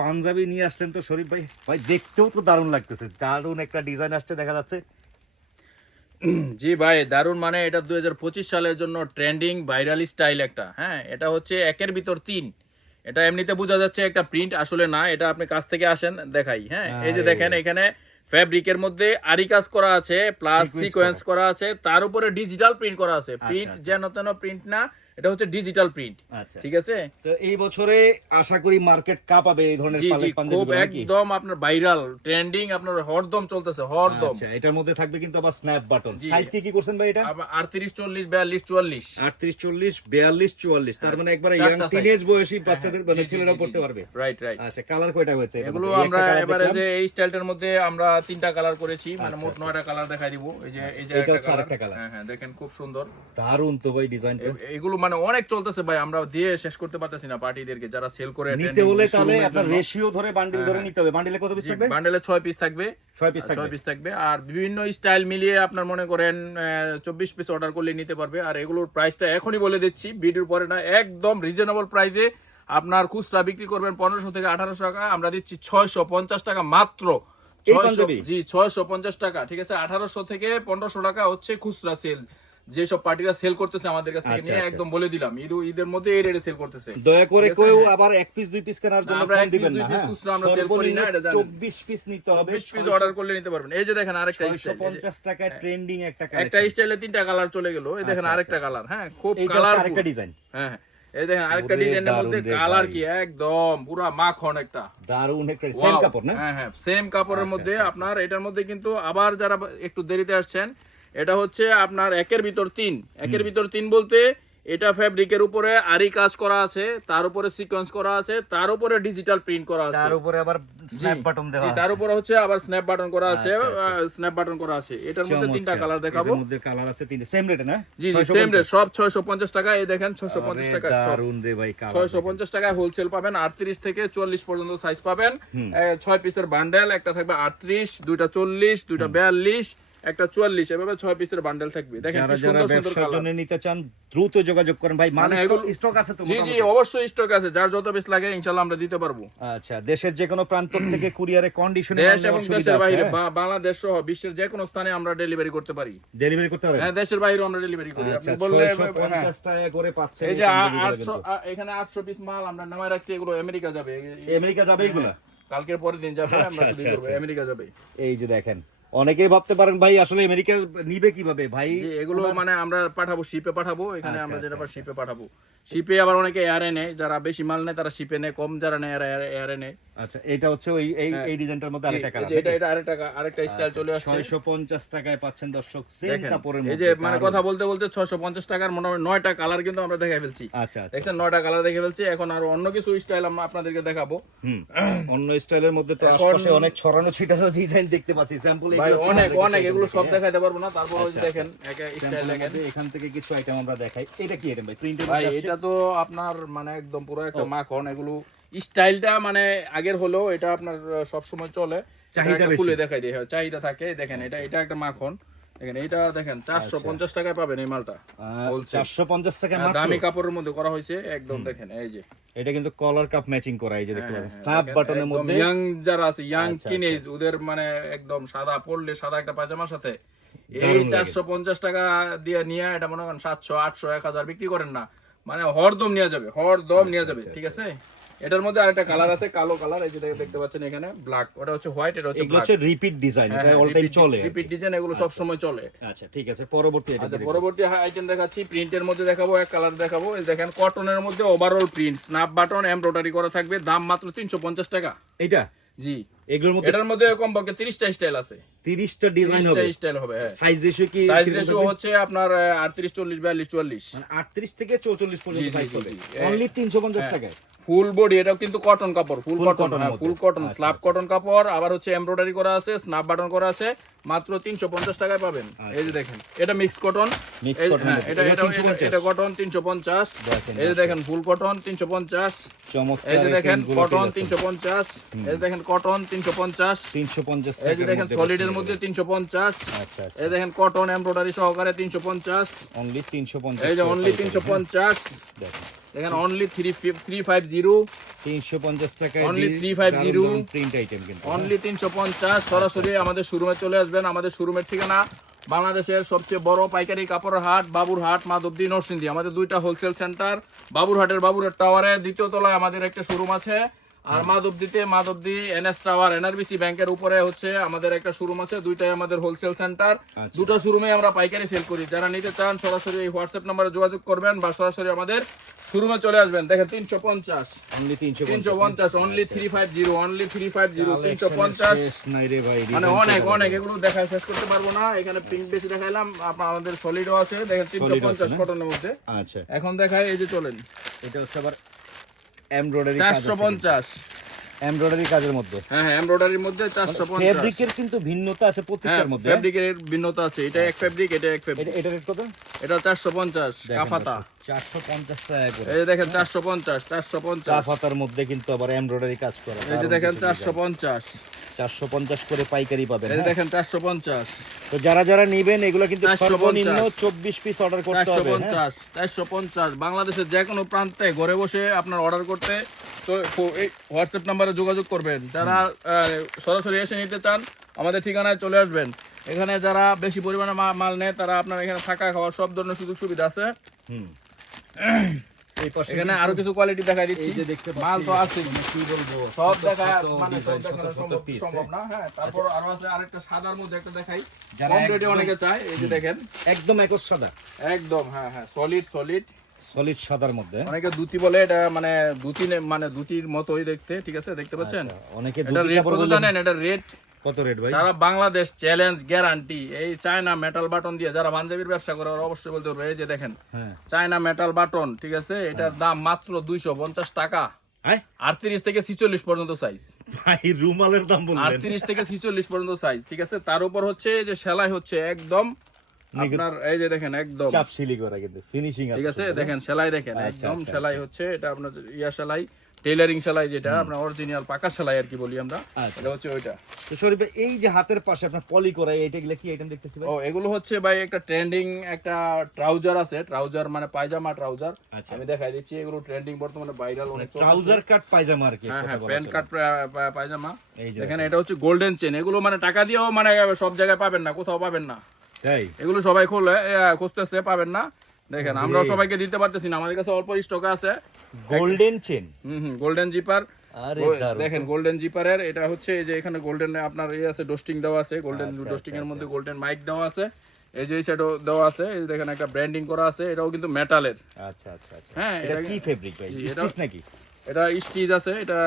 পাঞ্জাবি নিয়ে আসলেন তো শরীফ ভাই, ভাই দেখতেও তো দারুণ লাগতেছে, দারুণ একটা ডিজাইন আসছে দেখা যাচ্ছে। জি ভাই দারুন, মানে এটা 2025 সালের জন্য ট্রেন্ডিং ভাইরাল স্টাইল একটা। হ্যাঁ, এটা হচ্ছে একের ভিতর তিন। এটা এমনিতে বোঝা যাচ্ছে একটা প্রিন্ট, আসলে না, এটা আপনি কাছ থেকে আসেন দেখাই। হ্যাঁ, এই যে দেখেন এখানে ফ্যাব্রিকের মধ্যে আরি কাজ করা আছে, প্লাস সিকোয়েন্স করা আছে, তার উপরে ডিজিটাল প্রিন্ট করা আছে। প্রিন্ট যেন তেন প্রিন্ট না, এটা হচ্ছে ডিজিটাল প্রিন্ট। ঠিক আছে, তো এই বছরে আশা করি মার্কেট কাপাবে এই ধরনের জি জি, পাঞ্জাবি খুব গুলো নাকি? একদম আপনার ভাইরাল ট্রেন্ডিং, আপনার হরদম চলতেছে হরদম। আচ্ছা, এটার মধ্যে থাকবে কিন্তু আবার স্ন্যাপ বাটন। সাইজ কি করছেন ভাই এটা? 38, 40, 42, 44। 38, 40, 42, 44, তার মানে একবারে ইয়াং টিনেজ বয়সী বাচ্চাদের মানে ছেলেরা পড়তে পারবে। Right right. আচ্ছা, কালার কয়টা হয়েছে এগুলো আমরা এবারে যে এই স্টাইলটার মধ্যে আমরা 3টা কালার করেছি, মানে মোট 9টা কালার দেখাই দিব। এই যে এটা একটা আরেকটা কালার। হ্যাঁ হ্যাঁ, দেখেন খুব সুন্দর, দারুণ তো ভাই ডিজাইনটা। এগুলো মানে অনেক চলতেছে ভাই, আমরা দিয়ে শেষ করতে পারতেছি না পার্টিদেরকে যারা সেল করে। নিতে হলে তাহলে আপনার রেশিও ধরে বান্ডিল ধরে নিতে হবে। বান্ডিলে কত পিস থাকবে? বান্ডেলে 6 পিস থাকবে, 6 পিস থাকবে। 6 পিস থাকবে। আর বিভিন্ন স্টাইল মিলিয়ে আপনার মনে করেন 24 পিস অর্ডার করলে নিতে পারবে। আর এগুলোর প্রাইসটা এখনই বলে দিচ্ছি, ভিডিওর পরে না, একদম রিজনেবল প্রাইসে আপনার খুচরা বিক্রি করবেন 1500 থেকে 1800 টাকা, আমরা দিচ্ছি 650 টাকা মাত্র। জি 650 টাকা, ঠিক আছে। 1800 থেকে 1500 টাকা হচ্ছে খুচরা সেল, যেসব পার্টিরা সেল করতেছে আমাদের কাছ থেকে নিয়ে, একদম বলে দিলাম ঈদের মধ্যে এই রেটে সেল করতেছে। দয়া করে কেউ আবার 1 পিস 2 পিস কেনার জন্য ফোন দিবেন না। হ্যাঁ, খুচরা আমরা সেল করি না, এটা জানেন। 24 পিস নিতে হবে, 24 পিস অর্ডার করলে নিতে পারবেন। এই যে দেখেন আরেকটা স্টাইল, 650 টাকা ট্রেন্ডিং একটা কালেকশন। একটা স্টাইলে 3টা কালার চলে গেল। এই দেখেন আরেকটা কালার, হ্যাঁ খুব এটা কালার, আরেকটা ডিজাইন। হ্যাঁ হ্যাঁ, এই দেখেন আরেকটা ডিজাইনের মধ্যে কালার কি একদম পুরা মাখন একটা দারুণ একটা সেম কাপড় না? হ্যাঁ হ্যাঁ, সেম কাপড়ের মধ্যে আপনার। এটার মধ্যে কিন্তু আবার যারা একটু দেরিতে আসছেন, এটা হচ্ছে আপনার একের ভিতর তিন। একের ভিতর তিন বলতে এটা ফ্যাব্রিকের উপরে আরি কাজ করা আছে, তার উপরে সিকোয়েন্স করা আছে, তার উপরে ডিজিটাল প্রিন্ট করা আছে, তার উপরে আবার স্ন্যাপ বাটন দেওয়া আছে, তার উপরে হচ্ছে আবার স্ন্যাপ বাটন করা আছে, স্ন্যাপ বাটন করা আছে। এটার মধ্যে 3টা কালার দেখাবো। এর মধ্যে কালার আছে 3টে, সেম রেটে না? জি জি, সেম রেট, সব 650 টাকা। এই দেখেন 650 টাকা, দারুণ রে ভাই কালার। 650 টাকায় হোলসেল পাবেন। 38 থেকে 44 পর্যন্ত সাইজ পাবেন। 6 পিসের বান্ডেল, একটা থাকবে 38, দুইটা 40, দুইটা 42, একটা 44, এভাবে 6 পিসের বান্ডেল থাকবে। দেখেন কি সুন্দর সুন্দর কালার। জন্য নিতে চান দ্রুত যোগাযোগ করেন ভাই, মানে স্টক আছে তো? জি জি, অবশ্যই স্টক আছে, যার যত পিস লাগে ইনশাআল্লাহ আমরা দিতে পারবো। আচ্ছা, দেশের যে কোনো প্রান্ত থেকে কুরিয়ারে কন্ডিশনে দেশ এবং দেশের বাইরে, বাংলাদেশ সহ বিশ্বের যে কোনো স্থানে আমরা ডেলিভারি করতে পারি। ডেলিভারি করতে পারবেন? হ্যাঁ, দেশের বাইরেও আমরা ডেলিভারি করি। আচ্ছা, আপনি বললে 650 টাকা করে পাচ্ছেন। এই যে 800, এখানে 800 পিস মাল আমরা নামায় রাখছি, এগুলো আমেরিকা যাবে। আমেরিকা যাবে এগুলো? কালকের পরের দিন যাবে, আমরা শুরু করব, আমেরিকা যাবে। এই যে দেখেন, অনেকেই ভাবতে পারেন ভাই আসলে আমেরিকা নিবে কিভাবে ভাই? জি, এগুলো মানে আমরা পাঠাবো, শিপে পাঠাবো। এখানে আমরা যেটা শিপে পাঠাবো, শিপে আবার অনেকে এয়ারে নেয়, যারা বেশি মাল নেয় তারা শিপে নেয়, কম যারা নেয় এয়ারে নেয়। আচ্ছা, এটা হচ্ছে ওই এই ডিজাইনটার মধ্যে আরেকটা কালার। এটা আরেকটা স্টাইল চলে আসছে। 650 টাকায় পাচ্ছেন দর্শক, সেম কাপড়ের মধ্যে। এই যে মানে কথা বলতে বলতে 650 টাকার মনে হয় 9টা কালার কিন্তু আমরা দেখাই ফেলছি। আচ্ছা আচ্ছা, দেখছেন 9টা কালার দেখে ফেলছি। এখন আর অন্য কিছু স্টাইল আমরা আপনাদেরকে দেখাবো। অন্য স্টাইলের মধ্যে তো আশেপাশে অনেক ছড়ানো ছিটানো ডিজাইন দেখতে পাচ্ছি, স্যাম্পল ভাই অনেক এগুলো সব দেখাইতে পারবো না, তারপর ওই দেখেন একটা স্টাইল দেখেন। এখান থেকে কিছু আইটেম আমরা দেখাই। এটা কি আইটেম ভাই? প্রিন্টের ভাই এটা তো আপনার মানে একদম পুরো একটা মাখন। এগুলো স্টাইলটা মানে আগের হলো, এটা আপনার সব সময় চলে, চাহিদা খুলে দেখাই দিয়ে চাহিদা থাকে। দেখেন এটা একটা মাখন, দেখেন এটা দেখেন 450 টাকায় পাবেন এই মালটা। 450 টাকা মাত্র। দামি কাপড়ের মধ্যে করা হয়েছে একদম। দেখেন এই যে এটা কিন্তু কলার কাপ ম্যাচিং করা, এই যে দেখতে পাচ্ছেন স্ন্যাপ বাটনের মধ্যে। ইয়াং যারা আছে, ইয়াং টিনেজ, ওদের মানে একদম সাদা পরলে, সাদা একটা পাজামার সাথে এই 450 টাকা দিয়ে নিয়ে এটা মনে করেন 700, 800, 1000 বিক্রি করেন না, মানে হরদম নিয়ে যাবে, হরদম নিয়ে যাবে। ঠিক আছে, এটার মধ্যে আরেকটা কালার আছে, কালো কালার, এই যে দেখতে পাচ্ছেন এখানে ব্ল্যাক, ওটা হচ্ছে হোয়াইট, এটা হচ্ছে ব্ল্যাক। এগুলো রিপিট ডিজাইন, এটা অল টাইম চলে, রিপিট ডিজাইন, এগুলো সব সময় চলে। আচ্ছা ঠিক আছে, পরবর্তী পরবর্তী আইটেম দেখাচ্ছি। প্রিন্টের মধ্যে দেখাবো, এক কালার দেখাবো। এই দেখেন কটনের মধ্যে overall print, snap button, embroidery করা থাকবে, দাম মাত্র 350 টাকা। এটা জি, এগুলোর মধ্যে, এটার মধ্যে কমপক্ষে 30টা স্টাইল আছে, 30টা ডিজাইন হবে, স্টাইল হবে। সাইজ রেশিও কি? সাইজ রেশিও হচ্ছে আপনার 38, 40, 42, 44, মানে 38 থেকে 44 পর্যন্ত সাইজ হবে, অনলি 350 টাকায়। ফুল বডি, এটাও কিন্তু কটন কাপড়, ফুল কটন, ফুল কটন, স্ল্যাব কটন কাপড়, আবার হচ্ছে এমব্রয়ডারি করা আছে, স্ন্যাপ বাটন করা আছে, মাত্র 350 টাকায় পাবেন। এই যে দেখেন এটা মিক্স কটন, এটা কটন 350। এই যে দেখেন ফুল কটন 350, এই যে দেখেন কটন 350, এই যে দেখেন কটন 350, 350 এই যে দেখেন সলিডের মধ্যে 350, আচ্ছা এই দেখেন কটন এমব্রয়ডারি সহকারে 350, অনলি 350, এই যে অনলি 350। দেখেন দেখেন অনলি 350 350 টাকায় Only 350 প্রিন্ট আইটেম কিন্তু অনলি 350 সরাসরি আমাদের শোরুমে চলে আসবেন। আমাদের শোরুমের ঠিকানা বাংলাদেশের সবচেয়ে বড় পাইকারি কাপড়ের হাট বাবুরহাট মাধবদী নরসিংদী। আমাদের দুইটা হোলসেল সেন্টার, বাবুরহাট টাওয়ারের দ্বিতীয় তলায় আমাদের একটা শোরুম আছে, আর মাধবদী এনএস টাওয়ার এনআরবিসি ব্যাংকের উপরে হচ্ছে আমাদের একটা শোরুম আছে। দুইটাই আমাদের হোলসেল সেন্টার, দুটো শোরুমে আমরা পাইকারি সেল করি। যারা নিতে চান সরাসরি এই হোয়াটসঅ্যাপ নম্বরে যোগাযোগ করবেন বা সরাসরি আমাদের শোরুমে চলে আসবেন। দেখেন 350 অনলি 350 অনলি 350 অনলি 350 350 নাই রে ভাই, মানে অনেক এগুলো দেখায় শেষ করতে পারবো না। এখানে প্রিন্ট বেশি দেখাইলাম, আপনার আমাদের সলিডও আছে। দেখেন 350 কটনের মধ্যে। আচ্ছা, এখন দেখায় এই যে চলেন, এটা হচ্ছে আবার এমব্রয়ডারি 450 এমব্রয়ডারি কাজের মধ্যে। হ্যাঁ এমব্রয়ডারির মধ্যে 450। ফেব্রিকের কিন্তু ভিন্নতা আছে প্রত্যেকটার মধ্যে। ফেব্রিকের ভিন্নতা আছে, এটা এক ফেব্রিক, এটা এক ফেব্রিক। এটা রেট কত? এটা 450 কাফাতা। 450 টাকা করে। এই যে দেখেন 450 কাফাতার মধ্যে কিন্তু আবার এমব্রয়ডারি কাজ করা। এই যে দেখেন 450 করে পাইকারি পাবেন। এই যে দেখেন 450। তো যারা নেবেন এগুলো কিন্তু 450 সর্বনিম্ন 24 পিস অর্ডার করতে হবে। 450 বাংলাদেশের যে কোনো প্রান্তে ঘরে বসে আপনার অর্ডার করতে তো এই হোয়াটসঅ্যাপ নাম্বারে যোগাযোগ করবেন। যারা সরাসরি এসে নিতে চান আমাদের ঠিকানায় চলে আসবেন। এখানে যারা বেশি পরিমাণে মাল নেয় তারা আপনার এখানে থাকা খাওয়া সব ধরনের সুযোগ সুবিধা আছে। এখানে আরো কিছু কোয়ালিটি দেখাই দিচ্ছি। মাল তো আছে, কি বলবো, সব দেখা মানে সব দেখানো সম্ভব না। হ্যাঁ, তারপর আরো আছে আরেকটা সাদার মধ্যে একটা দেখাই, কম রেটে অনেকে চায়। এই যে দেখেন একদম একজ সাদা, একদম হ্যাঁ সলিড সাদার মধ্যে। অনেকে দুতি বলে, এটা মানে দুতির মতোই দেখতে, ঠিক আছে, দেখতে পাচ্ছেন। অনেকে এটা রেট কত জানেন? এটা রেট কত রেট ভাই? সারা বাংলাদেশ চ্যালেঞ্জ গ্যারান্টি। এই চায়না মেটাল বাটন দিয়ে যারা পাঞ্জাবির ব্যবসা করে ওরা অবশ্যই বলতে পারবে। এই যে দেখেন চায়না মেটাল বাটন, ঠিক আছে, এটার দাম মাত্র 250 টাকা। 38 থেকে 46 পর্যন্ত সাইজ। ভাই রুমালের দাম বললেন? 38 থেকে 46 পর্যন্ত সাইজ, ঠিক আছে। তার উপর হচ্ছে যে সেলাই হচ্ছে একদম আপনার, এই যে দেখেন একদম চাপ সিলি করা, কিন্তু ফিনিশিং আছে, ঠিক আছে। দেখেন সেলাই দেখেন, একদম সেলাই হচ্ছে। এটা আপনার সেলাই, টেইলারিং সেলাই, যেটা আপনার অরিজিনাল পাকা সেলাই আর কি বলি আমরা, এটা হচ্ছে ওইটা। তো শরীফ ভাই, এই যে হাতের পাশে আপনার পলি করা এইটাগুলো কি আইটেম দেখতেছি ভাই? ও এগুলো হচ্ছে ভাই একটা ট্রেন্ডিং একটা ট্রাউজার আছে। ট্রাউজার মানে পায়জামা ট্রাউজার। আমি দেখাই দিচ্ছি, এগুলো ট্রেন্ডিং বর্তমানে ভাইরাল অনেক। ট্রাউজার কাট পায়জামা আর কি, হ্যাঁ প্যান্ট কাট পায়জামা। দেখেন এটা হচ্ছে গোল্ডেন চেন। এগুলো মানে টাকা দিয়েও মানে সব জায়গায় পাবেন না, কোথাও পাবেন না। তাই এগুলো সবাই খুঁজতেছে, পাবেন না। দেখেন আমরাও সবাইকে দিতে পারতেছি না, আমাদের কাছে অল্প স্টক আছে। Golden chain, golden zipper. আরে দারুণ। দেখেন গোল্ডেন জিপারের এটা হচ্ছে, এই যে এখানে গোল্ডেন আপনার আছে, ডোস্টিং দেওয়া আছে। গোল্ডেন ডোস্টিং এর মধ্যে গোল্ডেন মাইক দেওয়া আছে। এই যে এই সাইডও দেওয়া আছে। এই যে দেখেন একটা ব্র্যান্ডিং করা আছে। এটাও কিন্তু মেটালের। আচ্ছা। হ্যাঁ, এটা কি ফেব্রিক ভাই? স্টিচ নাকি? এটা স্টিচ আছে। এটা